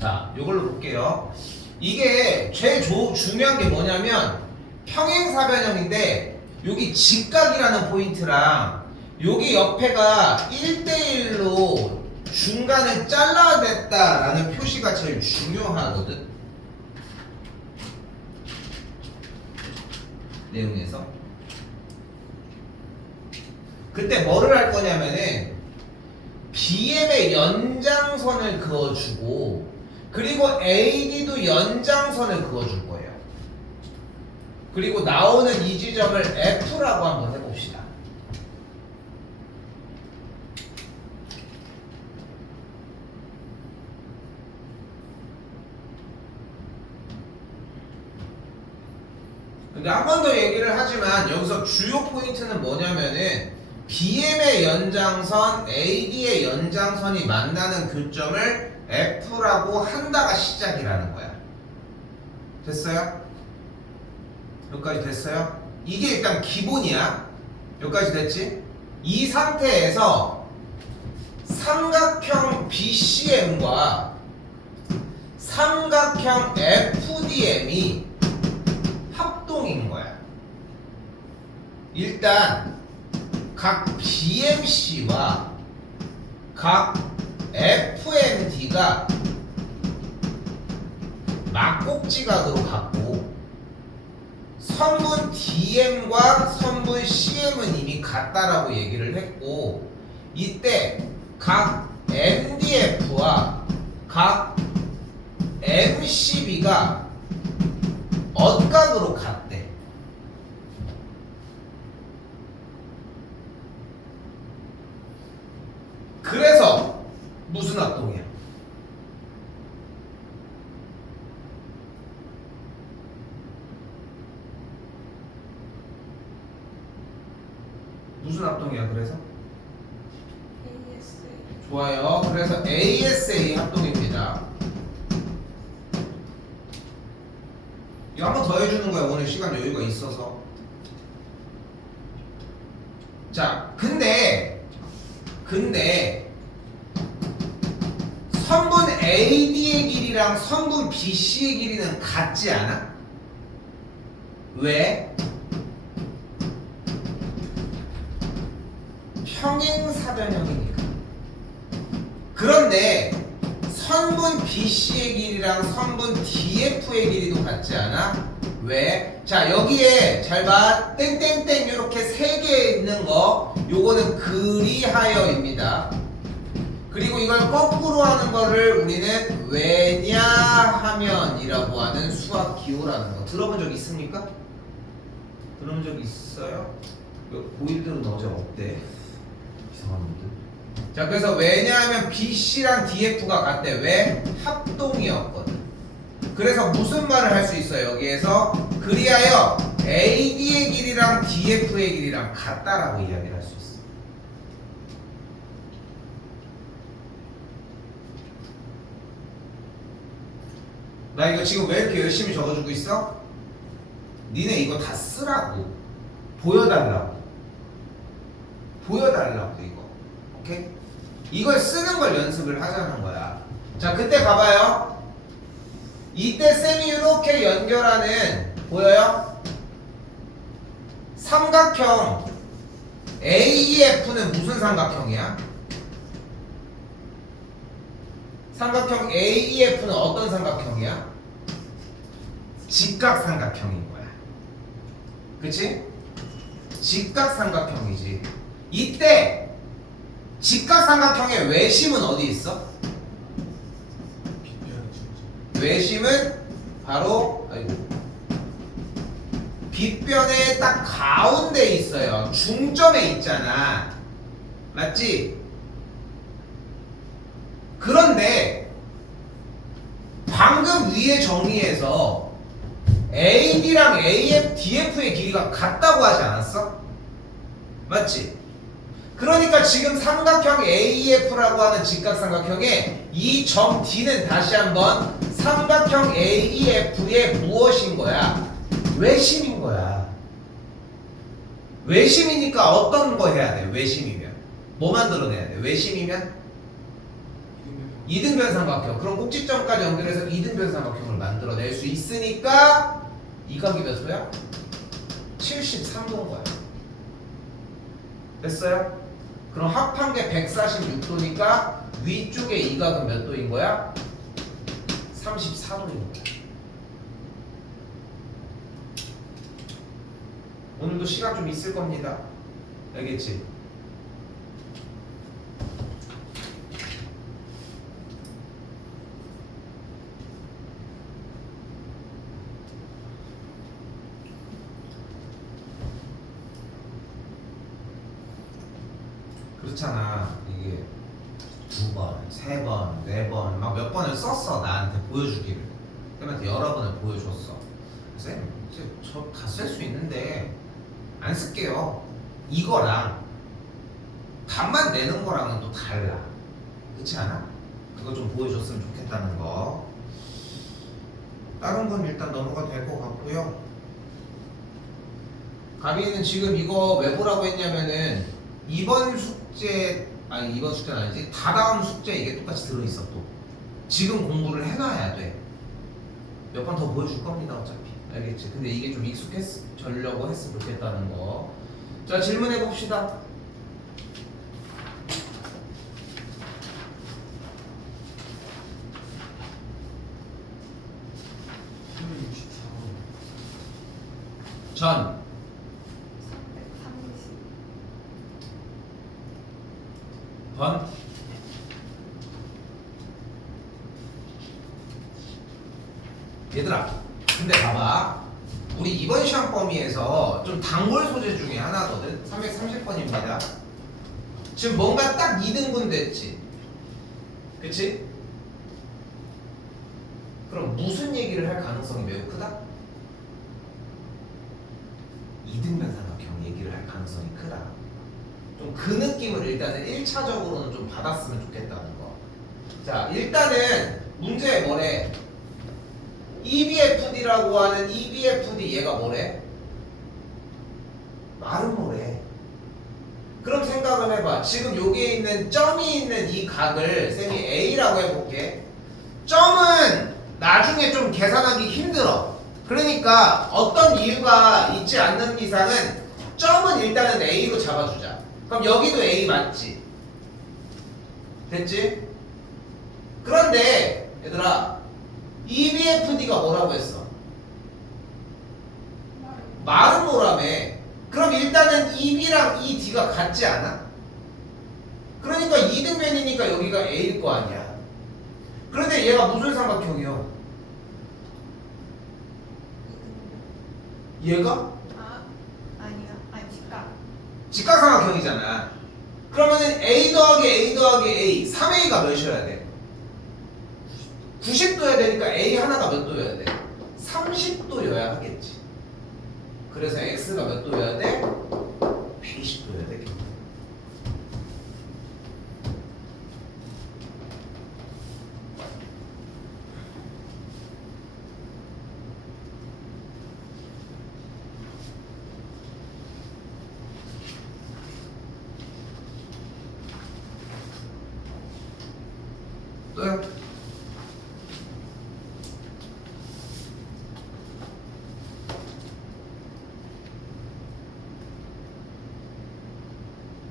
자, 이걸로 볼게요. 이게 제일 중요한 게 뭐냐면 평행사변형인데 여기 직각이라는 포인트랑 여기 옆에가 1대1로 중간을 잘라냈다라는 표시가 제일 중요하거든. 내용에서. 그때 뭐를 할 거냐면은 BM의 연장선을 그어주고 그리고 AD도 연장선을 그어줄 거예요. 그리고 나오는 이 지점을 F라고 한번 해봅시다. 근데 한 번 더 얘기를 하지만 여기서 주요 포인트는 뭐냐면은 BM의 연장선, AD의 연장선이 만나는 교점을 F라고 한다가 시작이라는 거야. 됐어요? 여기까지 됐어요? 이게 일단 기본이야. 여기까지 됐지? 이 상태에서 삼각형 BCM과 삼각형 FDM이 합동인 거야. 일단 각 BMC와 각 FMD가 막곡지각으로 같고 선분 DM과 선분 CM은 이미 같다라고 얘기를 했고 이때 각 MDF와 각 MCB가 엇각으로 같대. 그래서 무슨 합동이야? 무슨 합동이야? 그래서? ASA. 좋아요. 그래서 ASA 합동입니다. 이거 한 번 더 해주는 거야. 오늘 시간 여유가 있어서. 자, 근데 선분 AD의 길이랑 선분 BC의 길이는 같지 않아? 왜? 평행사변형이니까. 그런데 선분 BC의 길이랑 선분 DF의 길이도 같지 않아? 왜? 자, 여기에 잘 봐. 땡땡땡 이렇게 세 개 있는 거 요거는 그리하여입니다. 그리고 이걸 거꾸로 하는 거를 우리는 왜냐하면이라고 하는 수학 기호라는 거 들어본 적 있습니까? 들어본 적 있어요? 고1들은 어제 어때? 이상한 분들. 자, 그래서 왜냐하면 BC랑 DF가 같대. 왜? 합동이었거든. 그래서 무슨 말을 할 수 있어요? 여기에서 그리하여 AD의 길이랑 DF의 길이랑 같다라고 이야기를 할 수 있어. 나 이거 지금 왜 이렇게 열심히 적어주고 있어? 니네 이거 다 쓰라고. 보여달라고 이거. 오케이? 이걸 쓰는 걸 연습을 하자는 거야. 자, 그때 봐봐요. 이때 쌤이 이렇게 연결하는 보여요? 삼각형 AEF는 무슨 삼각형이야? 삼각형 AEF는 어떤 삼각형이야? 직각삼각형인 거야. 그치? 직각삼각형이지. 이때 직각삼각형의 외심은 어디 있어? 외심은 바로 빗변의 딱 가운데 있어요. 중점에 있잖아. 맞지? 그런데 방금 위에 정리해서 AD랑 AF, DF의 길이가 같다고 하지 않았어? 맞지? 그러니까 지금 삼각형 AEF라고 하는 직각삼각형에 이 점 D는 다시 한번 삼각형 AEF의 무엇인 거야? 외심인 거야. 외심이니까 어떤 거 해야 돼? 외심이면 뭐 만들어내야 돼? 외심이면 2등변 삼각형. 그럼 꼭지점까지 연결해서 2등변 삼각형을 만들어낼 수 있으니까 이 각이 몇 도야? 73도인 거야. 됐어요? 그럼 합한 게 146도니까 위쪽에 이 각은 몇 도인 거야? 34도인 거야. 오늘도 시간 좀 있을 겁니다. 알겠지? 그렇잖아. 이게 2번, 3번, 4번 막 몇 번을 썼어. 나한테 보여주기를. 쌤한테 여러 번을 보여줬어. 쌤, 이제 저 다 쓸 수 있는데 안 쓸게요. 이거랑 답만 내는 거랑은 또 달라. 그렇지 않아? 그거 좀 보여줬으면 좋겠다는 거. 다른 건 일단 넘어가도 될 것 같고요. 가빈이는 지금 이거 왜 보라고 했냐면은 이번 숙제, 아니 이번 숙제는 아니지, 다다음 숙제 이게 똑같이 들어있어. 또 지금 공부를 해놔야 돼. 몇 번 더 보여줄 겁니다 어차피. 알겠지? 근데 이게 좀 익숙해지려고 했으면 좋겠다는 거. 자, 질문해 봅시다. 전 330. 번 얘들아, 근데 봐봐. 우리 이번 시험 범위에서 좀 단골 소재 중에 하나거든. 330번입니다. 지금 뭔가 딱 2등분 됐지? 그치? 그럼 무슨 얘기를 할 가능성이 매우 크다? 2등변 삼각형 얘기를 할 가능성이 크다. 좀 그 느낌을 일단은 1차적으로는 좀 받았으면 좋겠다는 거. 자, 일단은 문제에 뭐래? EBFD라고 하는 EBFD 얘가 뭐래? 마름모래. 그럼 생각을 해봐. 지금 여기에 있는 점이 있는 이 각을 쌤이 A라고 해볼게. 점은 나중에 좀 계산하기 힘들어. 그러니까 어떤 이유가 있지 않는 이상은 점은 일단은 A로 잡아주자. 그럼 여기도 A 맞지? 됐지? 그런데 얘들아, EBFD가 뭐라고 했어? 마름모라며. 그럼 일단은 EB랑 ED가 같지 않아? 그러니까 2등변이니까 여기가 A일 거 아니야. 그런데 얘가 무슨 삼각형이요? 얘가? 아니야. 아니, 직각. 직각삼각형이잖아. 그러면은 A 더하기 A 더하기 A 3A가 몇이어야 돼? 90도여야 되니까 A 하나가 몇 도여야 돼? 30도여야 하겠지. 그래서 X가 몇 도여야 돼? 120도여야 되겠다. 또요?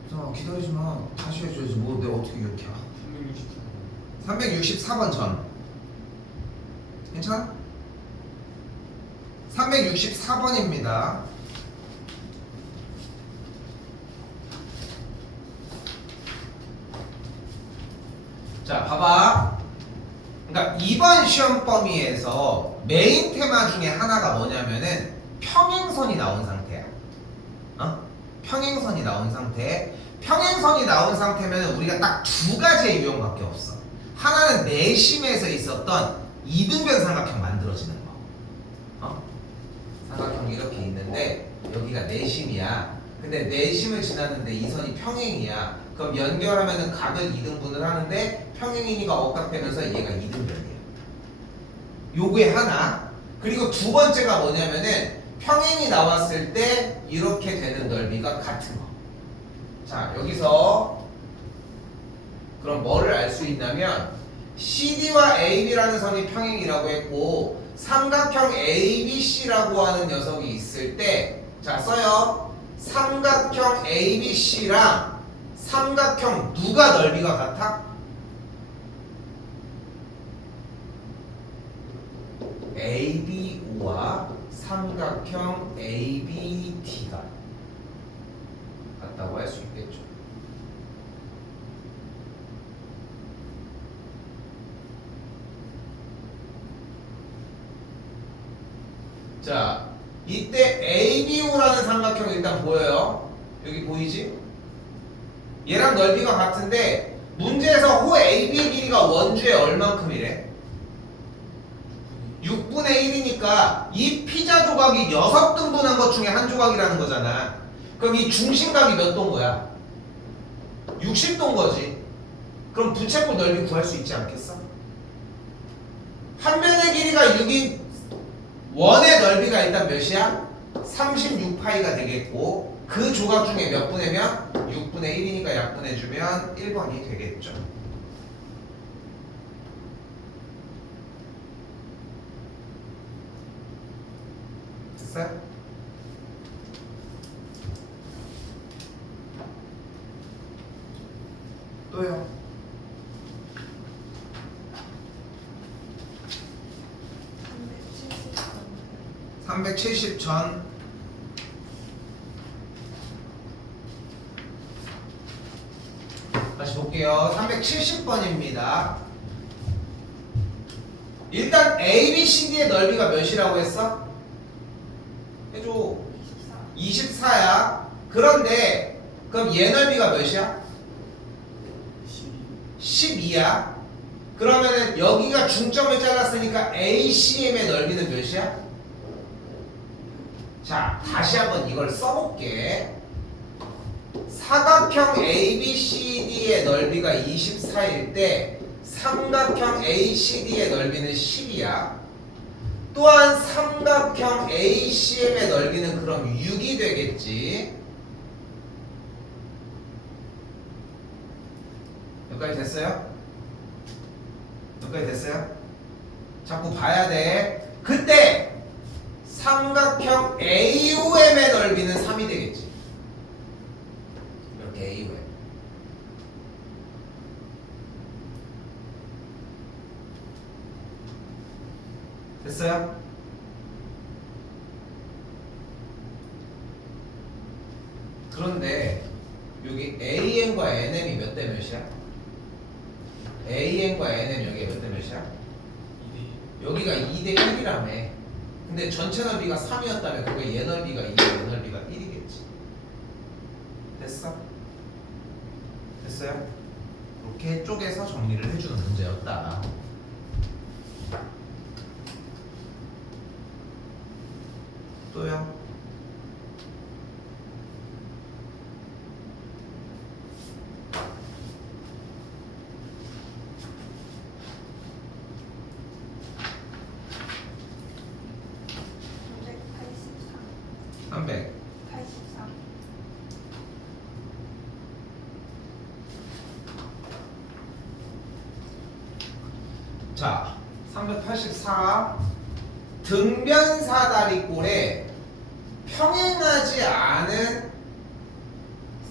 자, 기다리지 마. 다시 해줘야지. 뭐 내가 어떻게 이렇게 해. 364번 전. 괜찮아? 364번입니다. 자, 봐봐. 그러니까 이번 시험 범위에서 메인 테마 중에 하나가 뭐냐면은 평행선이 나온 상태야. 평행선이 나온 상태. 평행선이 나온 상태면 우리가 딱 두 가지의 유형밖에 없어. 하나는 내심에서 있었던 이등변 삼각형 만들어지는 거. 삼각형이 이렇게 있는데 여기가 내심이야. 근데 내심을 지났는데 이 선이 평행이야. 그럼 연결하면은 각을 2등분을 하는데 평행이니까 억각되면서 얘가 2등변이야. 요게 하나. 그리고 두 번째가 뭐냐면은 평행이 나왔을 때 이렇게 되는 넓이가 같은 거. 자, 여기서 그럼 뭐를 알 수 있냐면 CD와 AB라는 선이 평행이라고 했고 삼각형 ABC라고 하는 녀석이 있을 때 자 써요. 삼각형 ABC랑 삼각형 누가 넓이가 같아? ABO와 삼각형 ABD가 같다고 할 수 있겠죠. 자, 이때 ABO라는 삼각형 일단 보여요. 여기 보이지? 얘랑 넓이가 같은데 문제에서 호 AB의 길이가 원주에 얼만큼이래? 6분의 1이니까 이 피자 조각이 6등분한 것 중에 한 조각이라는 거잖아. 그럼 이 중심각이 몇 도인 거야? 60도인 거지. 그럼 부채꼴 넓이 구할 수 있지 않겠어? 한 면의 길이가 6인 원의 넓이가 일단 몇이야? 36파이가 되겠고 그 조각 중에 몇 분의 면? 6분의 1이니까 약분해주면 1번이 되겠죠. 됐어요? 또요. 370전 다시 볼게요. 370번입니다. 일단 ABCD의 넓이가 몇이라고 했어? 해줘. 24야. 그런데 그럼 얘 넓이가 몇이야? 12야. 그러면은 여기가 중점을 잘랐으니까 ACM의 넓이는 몇이야? 자, 다시 한번 이걸 써볼게. 사각형 ABCD의 넓이가 24일 때 삼각형 ACD의 넓이는 10이야. 또한 삼각형 ACM의 넓이는 그럼 6이 되겠지. 여기까지 됐어요? 여기까지 됐어요? 자꾸 봐야 돼. 그때 삼각형 AOM의 넓이는 3이 되겠지. 이렇게 AOM. 됐어요? 그런데 여기 AM과 NM이 몇 대 몇이야? AM과 NM 여기가 몇 대 몇이야? 여기가 2대 1이라며. 근데 전체 넓이가 3이었다면 그게 얘 넓이가 2고 얘 넓이가 1이겠지. 됐어? 됐어요? 이렇게 쪼개서 정리를 해주는 문제였다. 또요? 삼 300. 83. 자, 384 등변사다리꼴에 평행하지 않은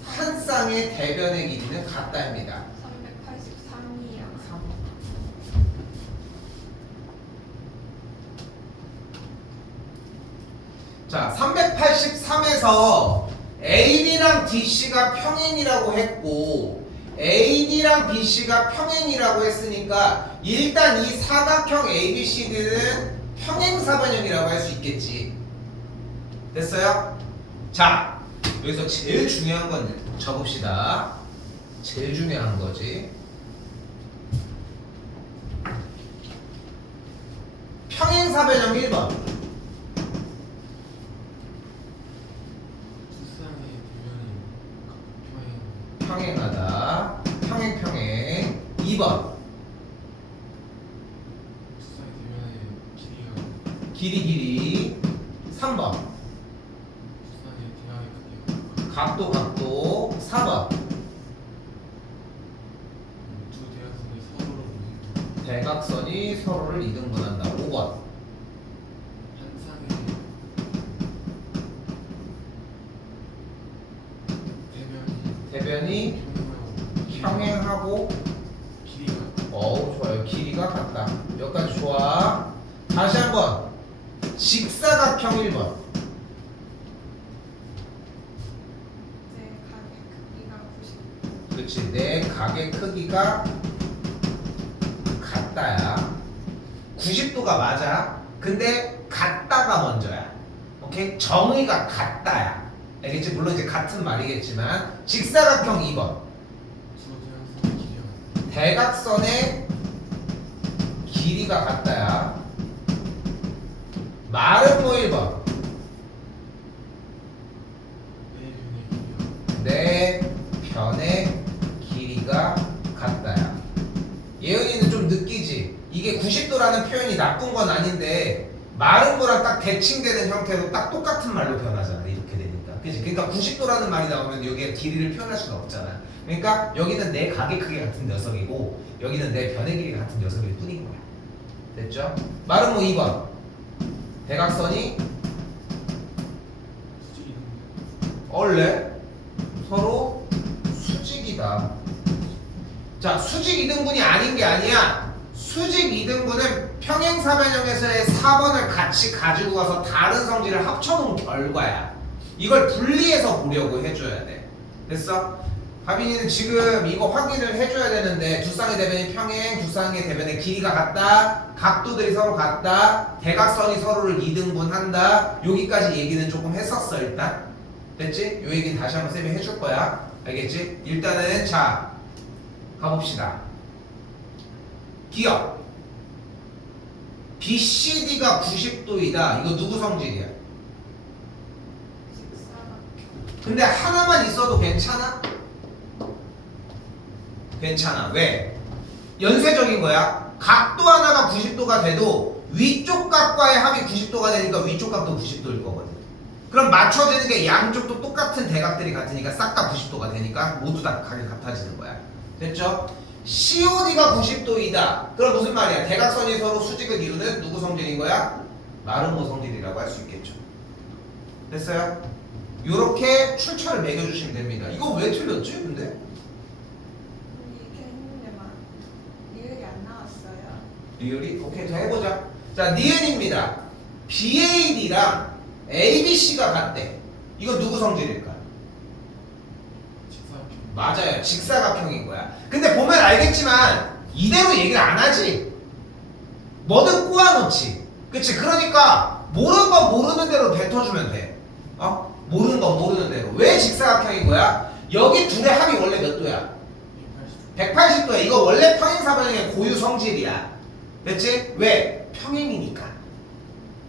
한 쌍의 대변의 길이는 같다입니다. 383이요. 자, 383에서 AB랑 DC가 평행이라고 했고 AD랑 BC가 평행이라고 했으니까 일단 이 사각형 ABCD는 평행사변형이라고 할 수 있겠지. 됐어요? 자, 여기서 제일 중요한 건 적읍시다. 제일 중요한 거지. 평행사변형 1번. 평행하다. 평행 2번. 길이 3번. 각도 4번. 대각선이 서로를 이등분한다. 5번. 한상의 대변이 평행하고 길이가 어우 좋아요. 길이가 같다. 여기까지 좋아. 다시 한번 직사각형 1번. 내 가게 크기가 90. 그렇지. 내 각의 크기가 같다야. 90도가 맞아. 근데 같다가 먼저야. 오케이? 정의가 같다야. 알겠지? 물론 이제 같은 말이겠지만 직사각형 2번. 지금 대학생 길이가 대각선의 길이가 같다야. 말은 뭐 1번. 내 변의 내 변의 길이가 길이가 같다야. 예은이는 좀 느끼지? 이게 90도라는 표현이 나쁜 건 아닌데 마른 거랑 딱 대칭되는 형태로 딱 똑같은 말로 변하잖아. 이렇게 되니까. 그치? 그러니까 90도라는 말이 나오면 여기에 길이를 표현할 수가 없잖아. 그러니까 여기는 내 각의 크기 같은 녀석이고 여기는 내 변의 길이 같은 녀석일 뿐인 거야. 됐죠? 말은 뭐 2번. 대각선이 수직이 원래 서로 수직이다. 자, 수직 이등분이 아닌 게 아니야. 수직 이등분은 평행사변형에서의 4번을 같이 가지고 가서 다른 성질을 합쳐놓은 결과야. 이걸 분리해서 보려고 해줘야 돼. 됐어? 하빈이는 지금 이거 확인을 해줘야 되는데 두 쌍의 대변이 평행, 두 쌍의 대변의 길이가 같다, 각도들이 서로 같다, 대각선이 서로를 이등분한다. 여기까지 얘기는 조금 했었어 일단. 됐지? 요 얘기는 다시 한번 쌤이 해줄 거야. 알겠지? 일단은 자 가봅시다. 기억. BCD가 90도이다. 이거 누구 성질이야? 직사각형. 근데 하나만 있어도 괜찮아? 괜찮아. 왜? 연쇄적인 거야. 각도 하나가 90도가 돼도 위쪽 각과의 합이 90도가 되니까 위쪽 각도 90도일 거거든. 그럼 맞춰지는 게 양쪽도 똑같은 대각들이 같으니까 싹 다 90도가 되니까 모두 다 각이 같아지는 거야. 됐죠? COD가 90도이다. 그럼 무슨 말이야? 대각선이 서로 수직을 이루는 누구 성질인 거야? 마름모 성질이라고 할 수 있겠죠. 됐어요? 요렇게 출처를 매겨주시면 됩니다. 이거 왜 틀렸지? 근데? 이게 했는데만 리을이 안 나왔어요. 리을이? 오케이, 자 해보자. 자, 니은입니다. BAD랑 ABC가 같대. 이거 누구 성질일까? 직사각형 맞아요. 직사각형인 거야. 근데 보면 알겠지만 이대로 얘기를 안 하지. 뭐든 꼬아놓지. 그치? 그러니까 모르는 건 모르는 대로 뱉어주면 돼. 모르는 건 모르는 대로. 왜 직사각형인 거야? 여기 둘의 합이 원래 몇 도야? 180도 180도야. 이거 원래 평행사변형의 고유 성질이야. 됐지? 왜? 평행이니까.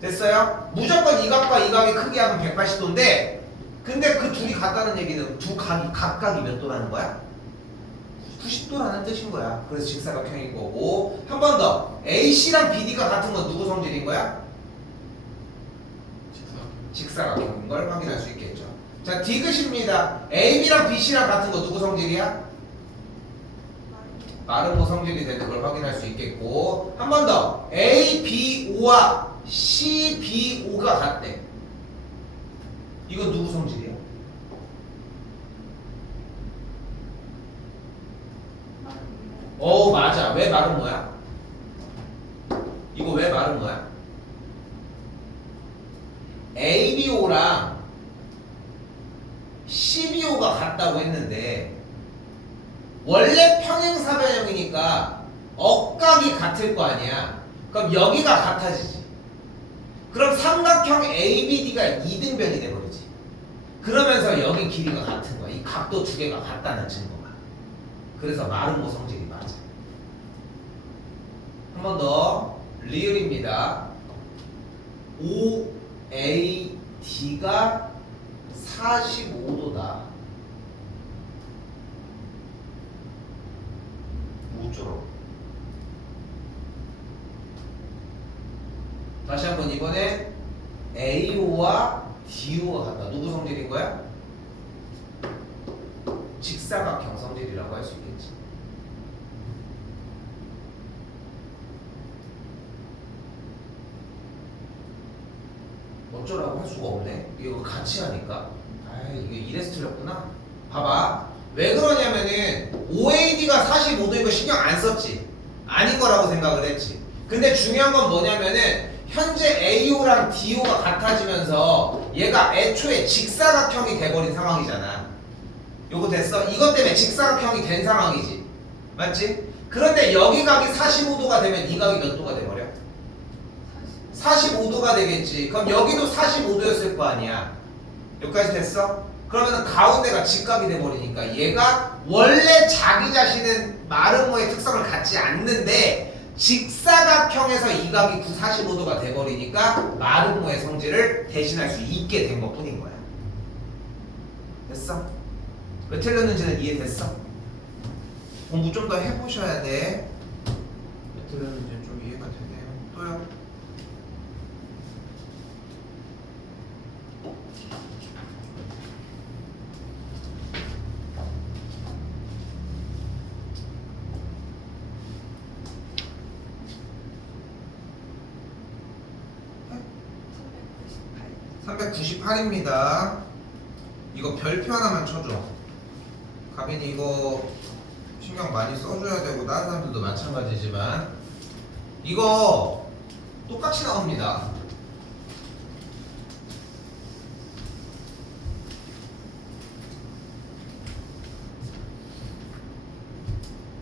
됐어요? 무조건 이 각과 이 각의 크기 합은 180도인데 근데 그 둘이 같다는 얘기는 두 각이 각각이 몇 도라는 거야? 90도라는 뜻인 거야. 그래서 직사각형인 거고. 한 번 더. AC랑 BD가 같은 건 누구 성질인 거야? 직사각형 직사각형인 걸 확인할 수 있겠죠. 자, 디귿입니다. AB랑 BC랑 같은 거 누구 성질이야? 마름모 성질이 되는 걸 확인할 수 있겠고. 한 번 더. ABO와 CBO가 같대. 이거 누구 성질이야? 맞아. 왜 마름모야? 이거 왜 마름모야? ABO랑 CBO가 같다고 했는데 원래 평행사변형이니까 억각이 같을 거 아니야. 그럼 여기가 같아지지. 그럼 삼각형 ABD가 이등변이 돼버리지. 그러면서 여기 길이가 같은 거야. 이 각도 두 개가 같다는 증거가. 그래서 마름모 성질이 맞아. 한 번 더. 리을입니다. OAD가 45도다. 우주로. 다시 한번 이번에 AO와 DO가 같다. 누구 성질인 거야? 직사각형 성질이라고 할 수 있겠지. 어쩌라고 할 수가 없네. 이거 같이 하니까. 아, 이게 이래서 틀렸구나. 봐봐. 왜 그러냐면은 OAD가 45도 이거 신경 안 썼지. 아닌 거라고 생각을 했지. 근데 중요한 건 뭐냐면은 현재 AO랑 DO가 같아지면서 얘가 애초에 직사각형이 돼버린 상황이잖아. 요거 됐어? 이것 때문에 직사각형이 된 상황이지. 맞지? 그런데 여기 각이 45도가 되면 이 각이 몇 도가 돼버려? 45도가 되겠지. 그럼 여기도 45도였을 거 아니야. 여기까지 됐어? 그러면 가운데가 직각이 돼버리니까 얘가 원래 자기 자신은 마름모의 특성을 갖지 않는데 직사각형에서 이 각이 45도가 돼버리니까 마름모의 성질을 대신할 수 있게 된 것 뿐인 거야. 됐어? 왜 틀렸는지는 이해됐어? 공부 좀 더 해보셔야 돼. 왜 틀렸는지는 좀 이해가 되네요. 또요? 네? 398입니다. 이거 별표 하나만 쳐줘. 가빈이 이거 신경 많이 써줘야 되고 다른 사람들도 마찬가지지만 이거 똑같이 나옵니다.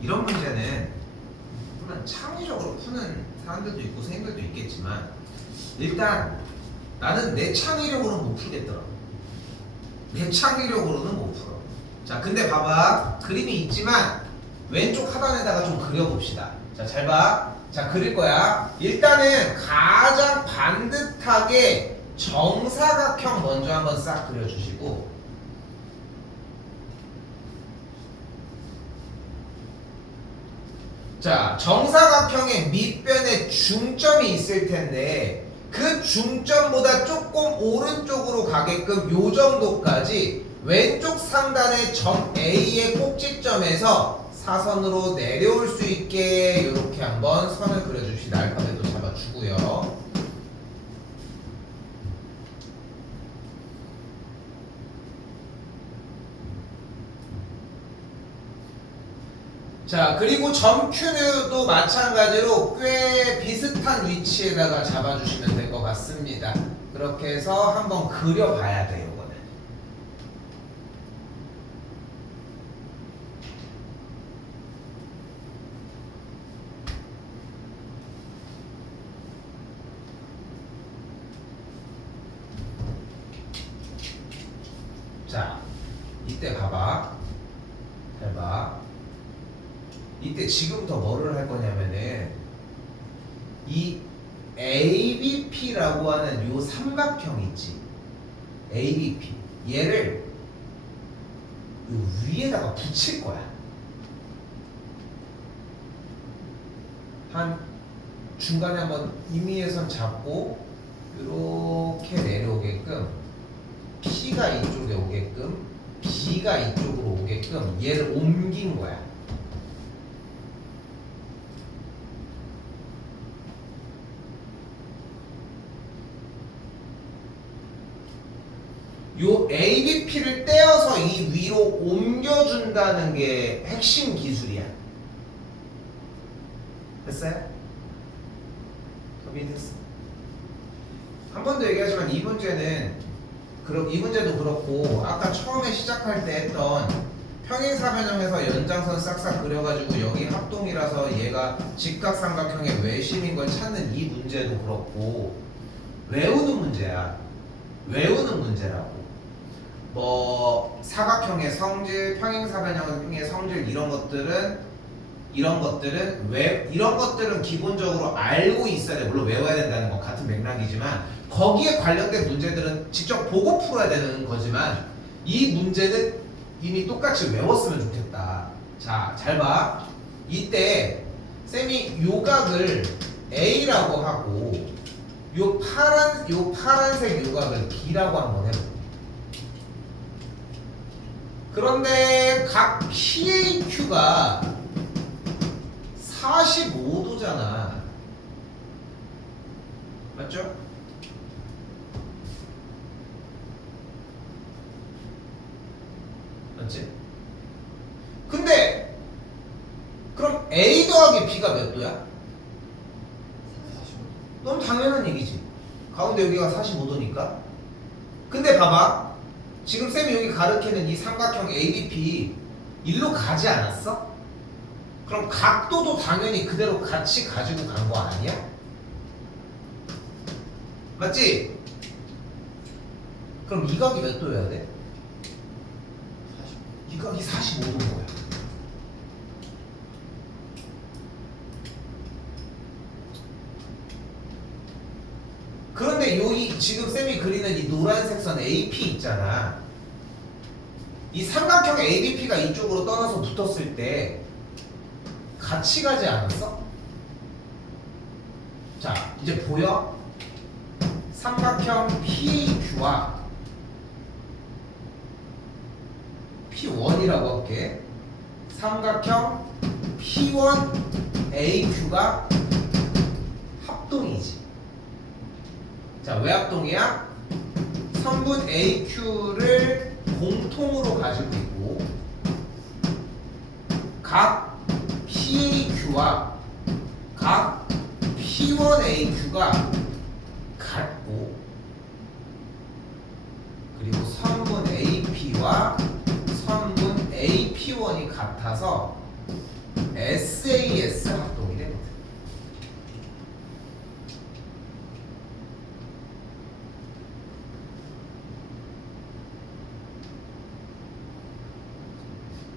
이런 문제는 물론 창의적으로 푸는 사람들도 있고 선생님들도 있겠지만 일단 나는 내 창의력으로는 못 풀겠더라. 내 창의력으로는 못 풀어. 자, 근데 봐봐. 그림이 있지만 왼쪽 하단에다가 좀 그려봅시다. 자, 잘 봐. 자, 그릴 거야. 일단은 가장 반듯하게 정사각형 먼저 한번 싹 그려주시고 자, 정사각형의 밑변에 중점이 있을 텐데 그 중점보다 조금 오른쪽으로 가게끔 요 정도까지 왼쪽 상단의 점 A의 꼭지점에서 사선으로 내려올 수 있게 이렇게 한번 선을 그려줍시다. 알파벳도 잡아주고요. 자, 그리고 점 Q도 마찬가지로 꽤 비슷한 위치에다가 잡아주시면 될 것 같습니다. 그렇게 해서 한번 그려봐야 돼요, 이거는. 자, 이때 봐봐. 잘 봐. 이때 지금부터 뭐를 할 거냐면은 이 ABP라고 하는 요 삼각형 있지. ABP 얘를 요 위에다가 붙일 거야. 한 중간에 한번 임의의 잡고 이렇게 내려오게끔 P가 이쪽에 오게끔 B가 이쪽으로 오게끔 얘를 옮긴 거야. 요 ABP를 떼어서 이 위로 옮겨준다는 게 핵심 기술이야. 됐어요? 답이 됐어. 한 번 더 얘기하지만 이 문제는 이 문제도 그렇고 아까 처음에 시작할 때 했던 평행사변형에서 연장선 싹싹 그려가지고 여기 합동이라서 얘가 직각삼각형의 외심인 걸 찾는 이 문제도 그렇고 외우는 문제야. 외우는 문제라고. 뭐 사각형의 성질, 평행사변형의 성질 이런 것들은 기본적으로 알고 있어야 돼. 물론 외워야 된다는 건 같은 맥락이지만 거기에 관련된 문제들은 직접 보고 풀어야 되는 거지만 이 문제는 이미 똑같이 외웠으면 좋겠다. 자, 잘 봐. 이때 쌤이 요각을 A라고 하고 요 파란색 요각을 B라고 한번 해볼게. 그런데 각 PAQ가 45도잖아. 맞죠? 더하기 B가 몇 도야? 45도. 너무 당연한 얘기지. 가운데 여기가 45도니까. 근데 봐봐. 지금 쌤이 여기 가르치는 이 삼각형 ABP 일로 가지 않았어? 그럼 각도도 당연히 그대로 같이 가지고 간 거 아니야? 맞지? 그럼 이 각이 몇 도여야 돼? 45도. 이 각이 45도인 거야. 그런데 여기 지금 쌤이 그리는 이 노란색 선 AP 있잖아. 이 삼각형 ABP가 이쪽으로 떠나서 붙었을 때 같이 가지 않았어? 자, 이제 보여? 삼각형 PQ와 P1이라고 할게. 삼각형 P1AQ가 합동이지. 자, 왜 합동이야? 선분 AQ를 공통으로 가지고 있고 각 PAQ와 각 P1AQ가 같고 그리고 선분 AP와 선분 AP1이 같아서 SAS 합동이 되거든.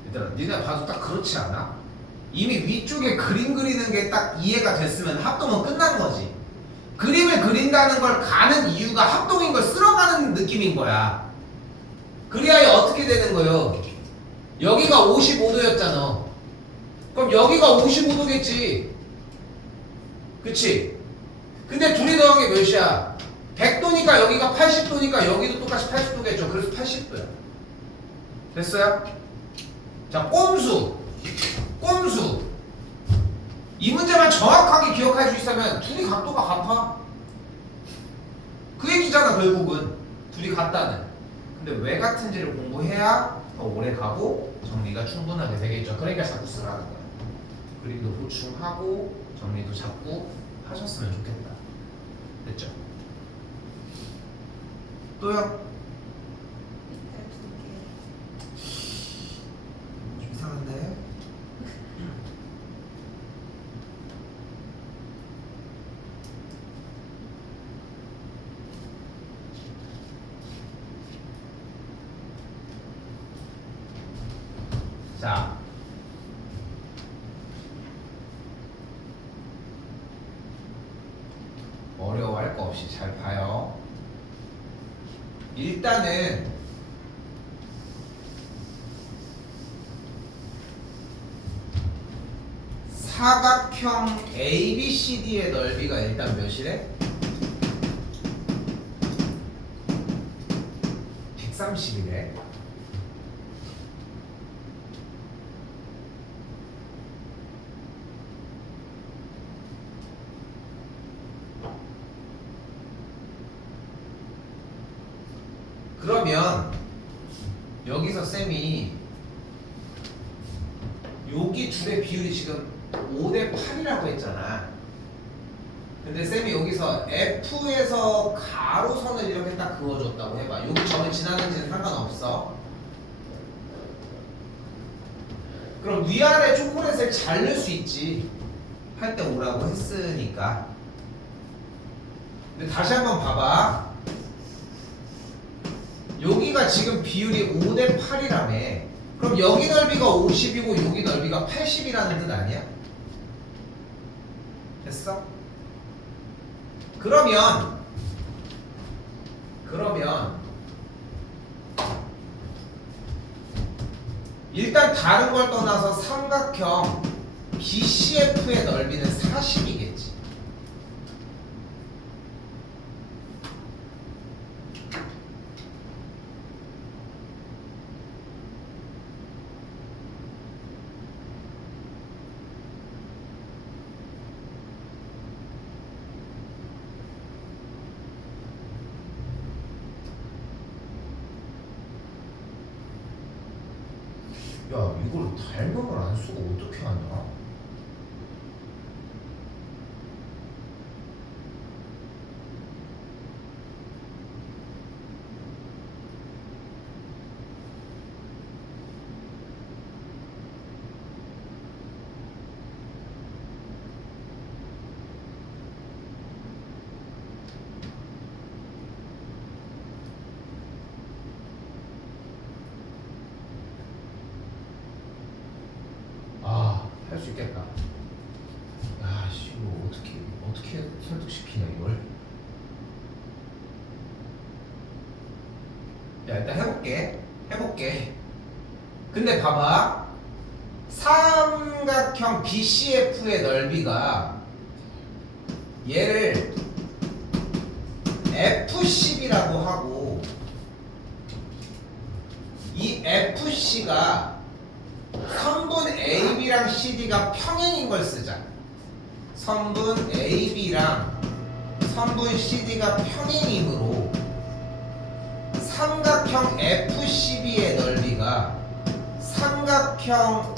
얘들아, 니네 봐도 딱 그렇지 않아? 이미 위쪽에 그림 그리는 게 딱 이해가 됐으면 합동은 끝난 거지. 그림을 그린다는 걸 가는 이유가 합동인 걸 쓸어가는 느낌인 거야. 그리하여 어떻게 되는 거요? 여기가 55도였잖아. 그럼 여기가 55도겠지. 그치? 근데 둘이 더한 게 몇이야? 100도니까 여기가 80도니까 여기도 똑같이 80도겠죠. 그래서 80도야. 됐어요? 자, 꼼수. 이 문제만 정확하게 기억할 수 있으면 둘이 각도가 같아. 그 얘기잖아, 결국은. 둘이 같다는. 근데 왜 같은지를 공부해야 더 오래 가고 정리가 충분하게 되겠죠. 그러니까 자꾸 쓰라는 거야. 그림도 보충하고 정리도 자꾸 하셨으면 좋겠다. 됐죠? 또요? 밑에 두 개. 좀 이상한데? 자, 어려워할 거 없이 잘 봐요. 일단은 사각형 ABCD의 넓이가 일단 몇이래? 130이래. 그러면 여기서 쌤이 여기 둘의 비율이 지금 5대 8이라고 했잖아. 근데 쌤이 여기서 F에서 가로선을 이렇게 딱 그어줬다고 해봐. 여기 점을 지나는지는 상관없어. 그럼 위아래 초콜릿을 잘 넣을 수 있지. 할 때 오라고 했으니까. 근데 다시 한번 봐봐. 여기가 지금 비율이 5대 8이라며. 그럼 여기 넓이가 50이고 여기 넓이가 80이라는 뜻 아니야? 됐어? 그러면 일단 다른 걸 떠나서 삼각형 BCF의 넓이는 40이겠지. 야, 이걸 닮음을 안 쓰고 어떻게 하냐? 설득시키냐 이걸. 야 일단 해볼게. 근데 봐봐, 삼각형 BCF의 넓이가 얘를 F10이라고 하고, 이 FC가 선분 AB랑 CD가 평행인 걸 쓰자. 선분 AB랑 선분 CD가 평행이므로 삼각형 FCB의 넓이가 삼각형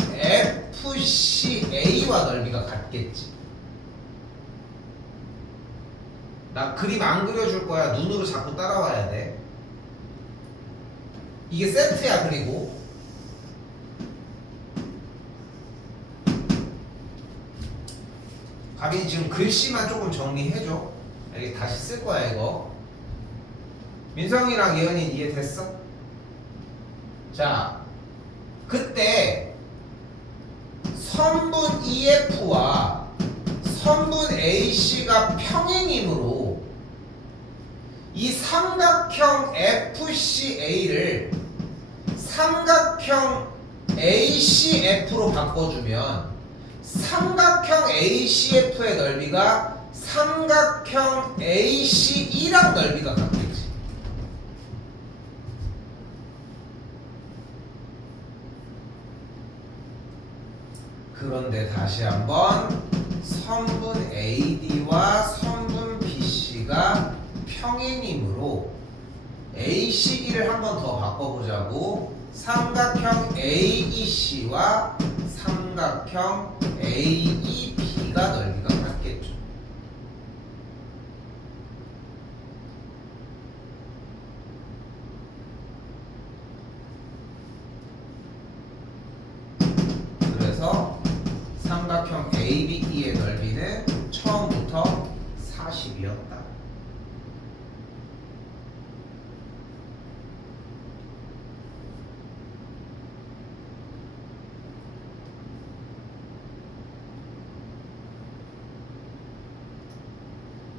FCA와 넓이가 같겠지. 나 그림 안 그려줄 거야. 눈으로 자꾸 따라와야 돼. 이게 세트야. 그리고 가빈이 지금 글씨만 조금 정리해줘. 여기 다시 쓸 거야 이거. 민성이랑 예은이 이해됐어? 자, 그때 선분 EF와 선분 AC가 평행이므로 이 삼각형 FCA를 삼각형 ACF로 바꿔주면 삼각형 ACF의 넓이가 삼각형 ACE랑 넓이가 같겠지. 그런데 다시 한번 선분 AD와 선분 BC가 평행이므로 ACE를 한 번 더 바꿔보자고. 삼각형 AEC와 삼각형 AEB가 넓이가 같겠죠. 그래서 삼각형 ABE의 넓이는 처음부터 40이었다.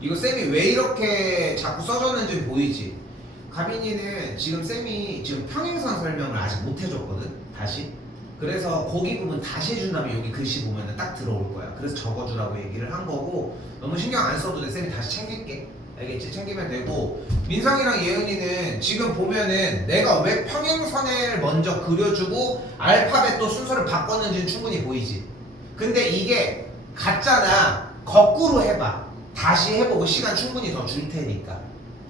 이거 쌤이 왜 이렇게 자꾸 써줬는지 보이지? 가빈이는 지금 쌤이 지금 평행선 설명을 아직 못 해줬거든. 다시. 그래서 거기 부분 다시 해준 다음에 여기 글씨 보면은 딱 들어올 거야. 그래서 적어주라고 얘기를 한 거고, 너무 신경 안 써도 돼. 쌤이 다시 챙길게. 알겠지? 챙기면 되고, 민성이랑 예은이는 지금 보면은 내가 왜 평행선을 먼저 그려주고 알파벳 또 순서를 바꿨는지는 충분히 보이지. 근데 이게 같잖아. 거꾸로 해봐. 다시 해보고 시간 충분히 더 줄 테니까.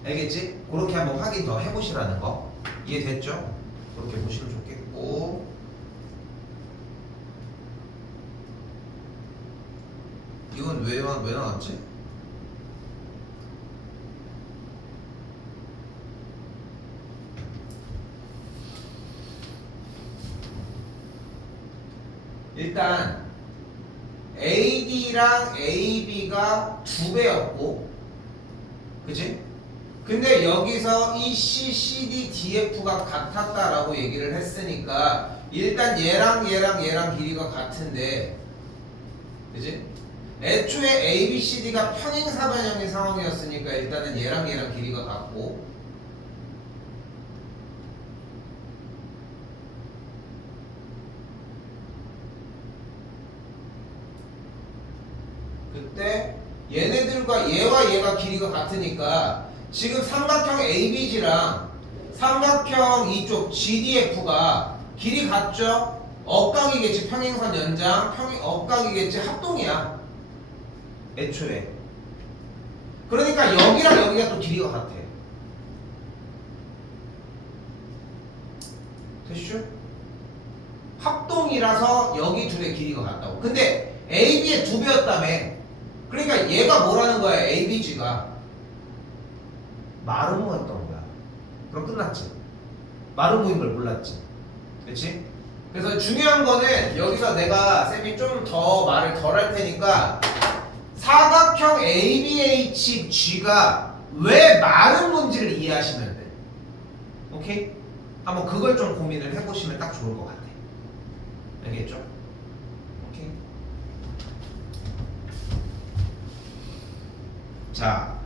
알겠지? 그렇게 한번 확인 더 해보시라는 거. 이해됐죠? 그렇게 보시면 좋겠고, 이건 왜 나왔지? 일단 AD랑 AB가 2배였고, 그치? 근데 여기서 EC, CD, DF가 같았다라고 얘기를 했으니까 일단 얘랑 길이가 같은데, 그치? 애초에 ABCD가 평행사변형의 상황이었으니까 일단은 얘랑 길이가 같고, 그때 얘네들과 얘가 길이가 같으니까 지금 삼각형 ABG랑 삼각형 이쪽 GDF가 길이 같죠? 억각이겠지. 평행선 연장 억각이겠지. 합동이야 애초에. 그러니까 여기랑 여기가 또 길이가 같아. 됐죠? 합동이라서 여기 둘의 길이가 같다고. 근데 AB의 2배였다며. 그러니까 얘가 뭐라는 거야? ABG가 마름모였던 거야. 그럼 끝났지. 마름모인 걸 몰랐지. 그치? 그래서 중요한 거는 여기서 내가 쌤이 좀 더 말을 덜 할 테니까 사각형 ABHG가 왜 마름모인지를 이해하시면 돼. 오케이? 한번 그걸 좀 고민을 해보시면 딱 좋을 것 같아. 알겠죠? 오케이? 자